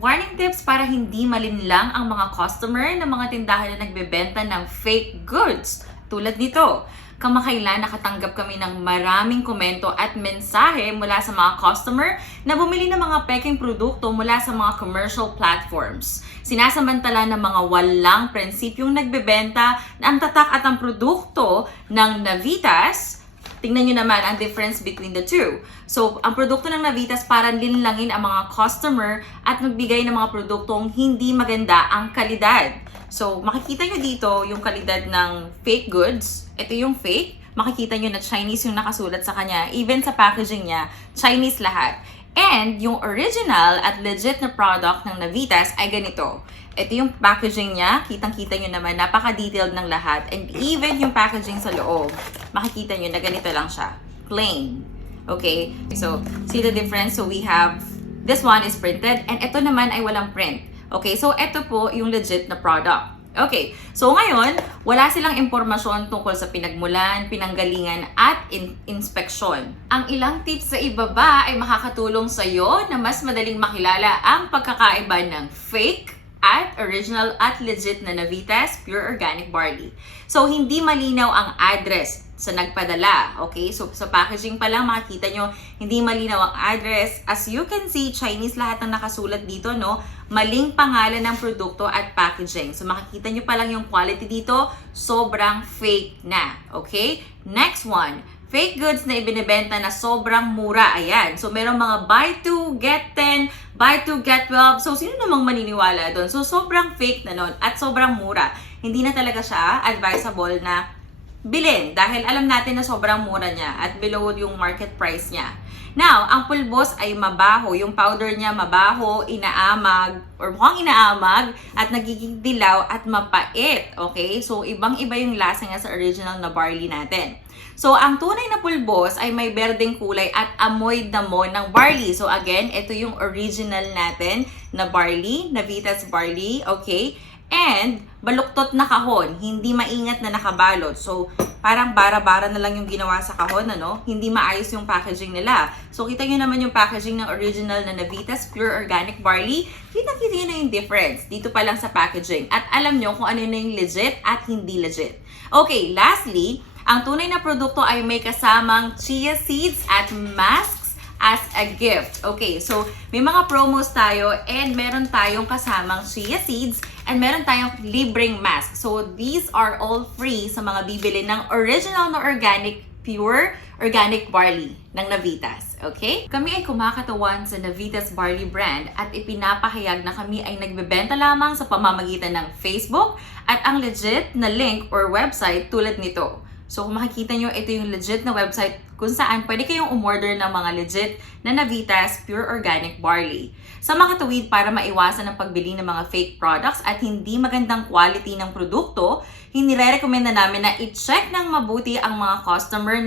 Warning tips para hindi malinlang ang mga customer ng mga tindahan na nagbebenta ng fake goods. Tulad nito, kamakailan nakatanggap kami ng maraming komento at mensahe mula sa mga customer na bumili ng mga peking produkto mula sa mga commercial platforms. Sinasamantala ng mga walang prinsipyong nagbebenta na ang tatak at ang produkto ng Navitas. Tingnan nyo naman ang difference between the two. So, ang produkto ng Navitas parang linlangin ang mga customer at magbigay ng mga produktong hindi maganda ang kalidad. So, makikita nyo dito yung kalidad ng fake goods. Ito yung fake. Makikita nyo na Chinese yung nakasulat sa kanya. Even sa packaging niya, Chinese lahat. And yung original at legit na product ng Navitas ay ganito. Ito yung packaging niya. Kitang-kita nyo naman, napaka-detailed ng lahat. And even yung packaging sa loob, makikita nyo na ganito lang siya. Plain. Okay? So, see the difference? So, we have, this one is printed, and ito naman ay walang print. Okay? So, ito po yung legit na product. Okay, so ngayon, wala silang impormasyon tungkol sa pinagmulan, pinanggalingan, at inspeksyon. Ang ilang tips sa ibaba ay makakatulong sa iyo na mas madaling makilala ang pagkakaiba ng fake at original at legit na Navitas Pure Organic Barley. So, hindi malinaw ang address sa nagpadala. Okay, so sa packaging pa lang makikita nyo, hindi malinaw ang address. As you can see, Chinese lahat ng nakasulat dito, no? Maling pangalan ng produkto at packaging. So makikita nyo pa lang yung quality dito, sobrang fake na. Okay? Next one, fake goods na ibinebenta na sobrang mura. Ayan. So merong mga buy 2, get 10, buy 2, get 12. So sino namang maniniwala doon? So sobrang fake na nun at sobrang mura. Hindi na talaga siya advisable na bilhin dahil alam natin na sobrang mura niya at below yung market price niya. Now, ang pulbos ay mabaho. Yung powder niya mabaho, inaamag, or mukhang inaamag, at nagiging dilaw at mapait. Okay? So, ibang-iba yung lasa niya sa original na barley natin. So, ang tunay na pulbos ay may berdeng kulay at amoy damo ng barley. So, again, ito yung original natin na barley, Navitas barley. Okay? And, baluktot na kahon, hindi maingat na nakabalot. So, parang bara-bara na lang yung ginawa sa kahon, ano? Hindi maayos yung packaging nila. So, kita nyo naman yung packaging ng original na Navitas Pure Organic Barley. Kita-kita nyo na yung difference dito pa lang sa packaging. At alam nyo kung ano na yung legit at hindi legit. Okay, lastly, ang tunay na produkto ay may kasamang chia seeds at masks as a gift. Okay, so may mga promos tayo and meron tayong kasamang chia seeds and meron tayong libreng mask. So these are all free sa mga bibili ng original na organic, pure organic barley ng Navitas. Okay? Kami ay kumakatawan sa Navitas Barley brand at ipinapahayag na kami ay nagbebenta lamang sa pamamagitan ng Facebook at ang legit na link or website tulad nito. So kung makikita nyo, ito yung legit na website kung saan pwede kayong umorder ng mga legit na Navitas Pure Organic Barley. Sa makatuwid para maiwasan ang pagbili ng mga fake products at hindi magandang quality ng produkto, hinire-recommenda namin na i-check ng mabuti ang mga customer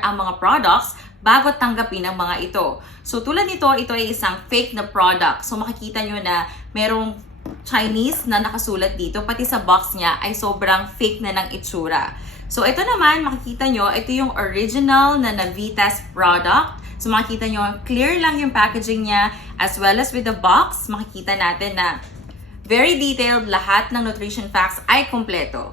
ang mga products bago tanggapin ang mga ito. So tulad nito, ito ay isang fake na product. So makikita nyo na merong Chinese na nakasulat dito, pati sa box niya ay sobrang fake na ng itsura. So, ito naman, makikita nyo, ito yung original na Navitas product. So, makikita nyo, clear lang yung packaging niya as well as with the box. Makikita natin na very detailed, lahat ng nutrition facts ay kompleto.